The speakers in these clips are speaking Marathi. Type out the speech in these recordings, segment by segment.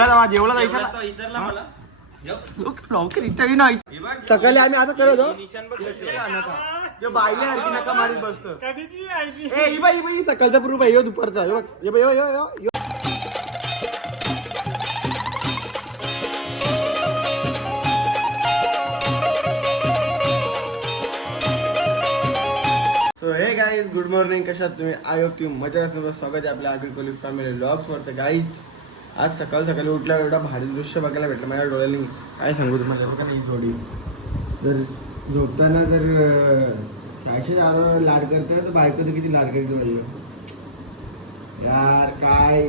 जेवला जावा जेवला विचारला मला. लवकर नाही. सकाळी आम्ही आता करत होतो. नका मारीत बसतो. ए सकाळचा प्रूफ आहे. यो दुपारचा. Yo yo yo yo so hey guys good morning कशात तुम्ही? आय होप तुम्ही मजा स्वागत आहे आपल्या अग्रिकोलिक फॅमिली ब्लॉग्सवर तर गाईज आज सकाळ सकाळी उठल्या एवढा भारी दृश्य बघायला भेटलं माझ्या डोळ्यांनी. काय सांगू तुम्हाला बघा नाही थोडी जर झोपताना जर शाळेच्या दारावर लाड करते तर बायको तर किती लाड करते माझी यार काय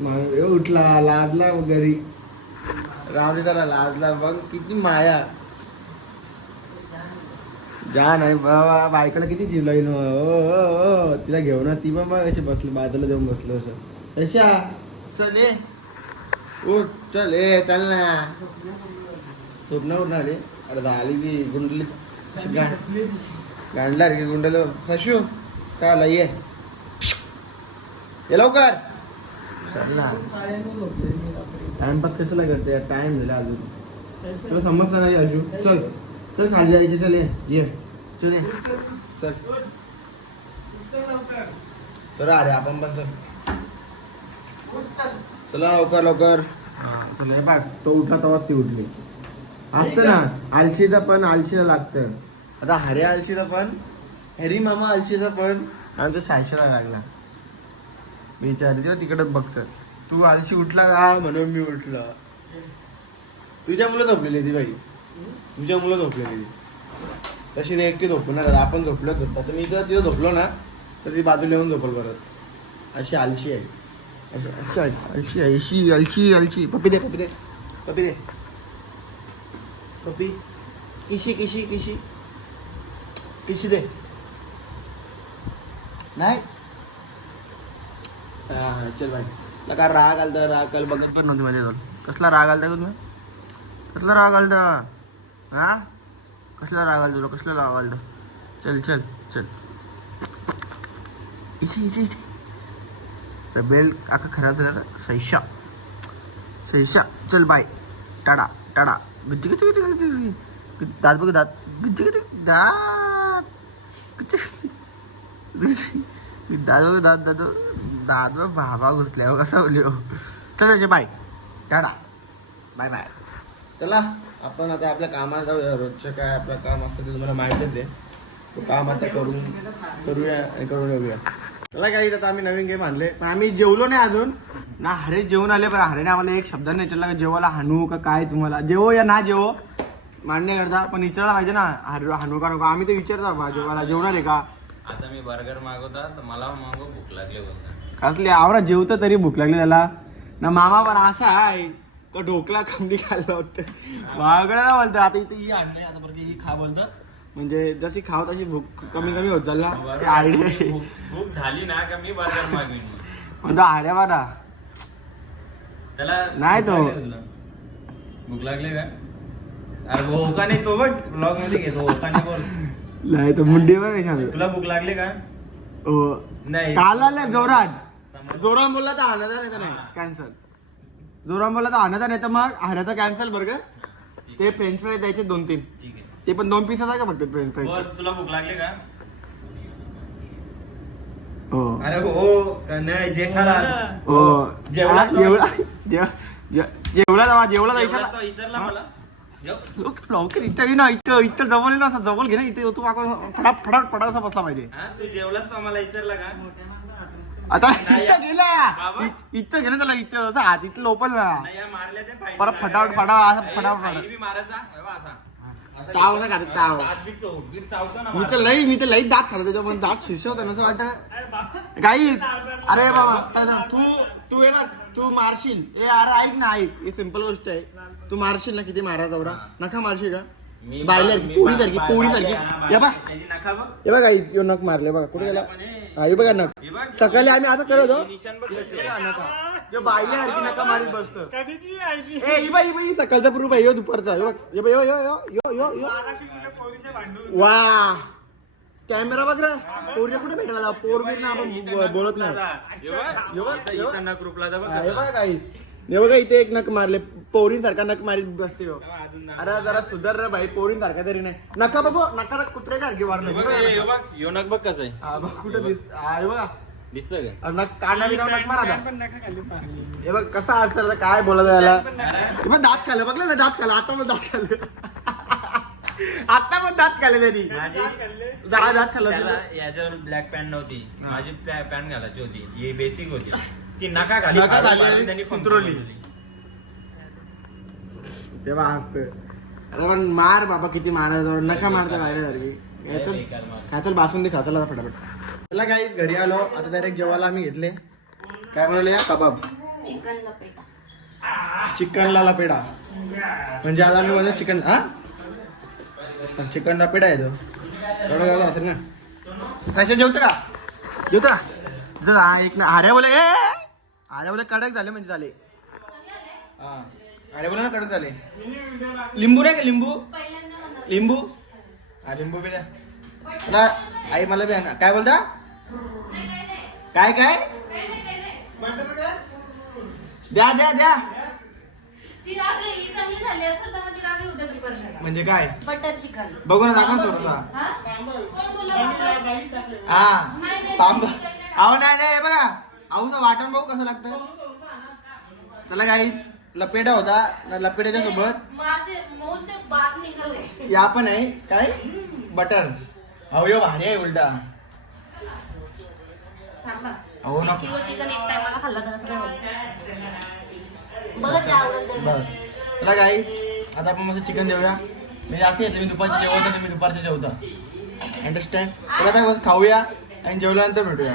मा- उठला लाजला घरी. राहू दे जरा लाजला बघ किती माया. जा नाही बाबा बायकोला किती जीव लागेल हो, हो, हो, तिला घेऊन ना, ती पण मग अशी बसली बाजूला जाऊन बसलो असं अशा. चल ये उठ चल ए चल ना झोपणार उठणार रे अरे झाली ती गुंडली. गांडला रे गुंडल. सशू का आला ये? ये लवकर. चल. ना टाइमपास कशाला करते? टाइम झाला अजून. तुला समजता नाही अशू चल. चल खाली जायचे. चल ये. ये. चल ये. चल. चल अरे आपण पण चल. चला लवकर लवकर. चल हे बघ तो उठला तेव्हा ती उठली. असतं ना आलशीचं पण आलशीला लागतं. आता हरे आलशीचं पण हरी मामा आलशीचा पण आणि तो शायशीला लागला. विचार तिला तिकडच बघतं. तू आलशी उठला का? म्हणून मी उठलो. तुझ्या मुलं झोपलेली ती बाई. तुझ्या मुलं झोपलेली ती. तशी नाही एकटी झोपणार. आपण झोपलो झोपता तर मी जर तिथं झोपलो ना तर ती बाजूला येऊन झोपल परत. अशी आलशी आहे. अशी आलशी आहे अशी आलशी आलशी दे पप्पी दे पप्पी दे पप्पी किशी किशी किशी किशी दे नाही हा, चल भाई लका राग आलता राग काल बघत पण नव्हती माझ्या कसला राग आलता का तुम्ही कसला राग आलता हा कसला राग आलता तुला कसला राग आलता चल चल चल इथे इथे इथे बेल आका खरा झाला सैशा. सैशा. चल बाय टाडा टाडा. गुच्ची गुच्ची गुच्ची गुच्ची दात बघ दात. गुच्ची गुच्ची दात. गुच्ची दात बघ दात दात दात बघ भाबा घुसल्या कसा बोललो. चल त्याचे बाय टाडा. बाय बाय चला आपण आता आपल्या कामात जाऊया. रोजचं काय आपलं काम असतं ते तुम्हाला माहितीच आहे. तो काम आता करून करूया आणि करून येऊया. चला काही आता आम्ही नवीन गेम आणले. पण आम्ही जेवलो नाही अजून. ना हरेश जेवून आले पण हरेने आम्हाला एक शब्द नाही विचारला का जेवायला हाणू का काय तुम्हाला. जेवो या ना जेवो. मान्य करता पण विचारला पाहिजे ना हर हाणू का नको. आम्ही तर विचारता बा जेवायला जेवणार आहे का? आता मी बर्गर मागवता तर मला मागव भूक लागली बोलता. कसले आवरा जेवतं तरी भूक लागली त्याला. ना मामा पण असा आहे का ढोकला कमी खाल्लं होतं. मागण्याला बोलतं आता इथे ही आणलंय आता बरं ही खा बोलतं म्हणजे जशी खाव तशी भूक कमी कमी होत झाला ते आयडिया आहे. भूक भूक झाली ना का मी बर्गर आड्या बारा त्याला नाही तो. भूक लागली का? अरे नाही तो बघ ब्लॉगमध्ये घेतो होका नाही बोल. नाही तर मुंडीवर तुला भूक लागली का? हो नाही. काल आल्या जोरात. जोरात बोलला तर आणायचा नाही तर नाही. कॅन्सल जोरात बोलला तर आणायचा नाही तर मग आणायचा कॅन्सल बर्गर ते फ्रेंच फ्राय द्यायचे दोन तीन ठीक आहे. ते पण दोन पीसाचा का फक्त फ्रेंच बोल तुला भूक लागली का? हो. अरे हो का नाही जेठालाल हो जेवलास आ, ना? जेवला जेव- जेव- जेवला जावा जेवला जेवलास जायचं तो विचारला मला. जेव- लवकर इथं ये ना इथं इथं जवळ ये ना असं जवळ घे ना इथे. तू मागं फटाफट फटाफट फटाफट असा बसला पाहिजे. हा तू जेवलास तो मला विचारला का? आता इथं गेला बाबा. इ- इथं गेला त्याला इथं. असं हात इथं लोपल ना. नाही या मारल्या ते फाईट परत फटाफट-? फटाफट असं फटाफट- मारायचा. हे असा. घेतो. ना खाते, ताव. दात बी चौ- बी चावतो ना मी तर. लई मी तर लई दात खातो त्याच्या पण दात शिशवत असं वाटत. काही अरे बाबा तू तू ये ना तू मारशील. ए अरे ऐक ना ऐक. ही सिंपल गोष्ट आहे. तू मारशील ना किती मारा चौरा नका मारशील का? मी बायला मी पोरी बा- सारखी बा- पोरी बाय- सारखी बाय- या बा. हे बघा मारले बघा कुठे गेला हे- हा बघा नक हे बघ. सकाळी आम्ही आता करत होतो निशाण बघ कसे आहे. बघा नका जो बायले सारखी नका मारीत बसतो ए ही बाई बाई सकाळचा प्रूफ आहे यो दुपारचा yo yo yo yo yo yo यो वा कॅमेरा बघ रे पोरच्या कुठे भेटला? पोर बीर ना आपण बोलत नाही बघ, बघ, इथं- बघ. इथं नख रुपला जा बघ कसा. बघा काही हे बघा इथे एक नक मारले. पोरींसारखा नक मारीत बसते हो. अरे जरा सुधार रे भाई पोरींसारखा तरी नाही. नका बघू नका तर कुत्रे सारखे हे बघ, हे- हे वाढलं बघ योनक बघ कसं आहे. हा बघ कुठं दिस अरे बघा. दिसतं का? अरे नक काना बिना नक मारा आता. हे बघ कसा असतं काय बोलत याला? हे बघ दात खाल्लं. बघलं ना दात खाल्लं. आता पण दात खाल्लं. आता पण दात खाल्ले त्यांनी. दहा दात खाल्लं. त्याला असेल. याच्यावर ब्लॅक पॅन्ट नव्हती. माझी पॅन्ट घालायची होती. ही बेसिक होती. ती नका घाली नका घाली आणि त्यांनी. तेव्हा हसत पण मार बाबा किती मारायचं? नका मारता बाहेर सारखी. लय बेकार मार. खाचल बासून दे खाचल आता फटाफट. चला काही घरी आलो. आता डायरेक्ट जेवायला आम्ही घेतले. काय या कबाब. चिकन लपेटा चिकनला लपेडा म्हणजे आज आम्ही बनवतो चिकन हा? पण चिकन लपेडा आहे तो. एवढं झालं असेल ना? जेवतं का? जेवतं का? जेवतं हा एक ना आर्या बोले. ए. बोले कडक झाले म्हणजे झाले. हा. बोले ना कडक झाले. लिंबू नाही का लिंबू? लिंबू? हा लिंबू बी द्या मला आई मला बी आणा. काय बोलता? काय काय? द्या द्या द्या. म्हणजे काय? बटर चिकन बघू ना दाखव थोडसा. हा? हा. पांब. अहो नाही नाही बघा. अहोचं वाटण बघू कसं लागतं. चला काही लपेटा होता न लपेट्याच्या सोबत. मासे मुंह से बात निकल गए या पण आहे काय? बटर अहो यो भारी आहे उलटा. आवडेल ते बस. चला काही आता आपण मस्त चिकन देऊया. म्हणजे असं येतं मी दुपारची जेवत मी दुपारचं जेवता. अंडरस्टँड तर आता बस खाऊया आणि जेवल्यानंतर भेटूया.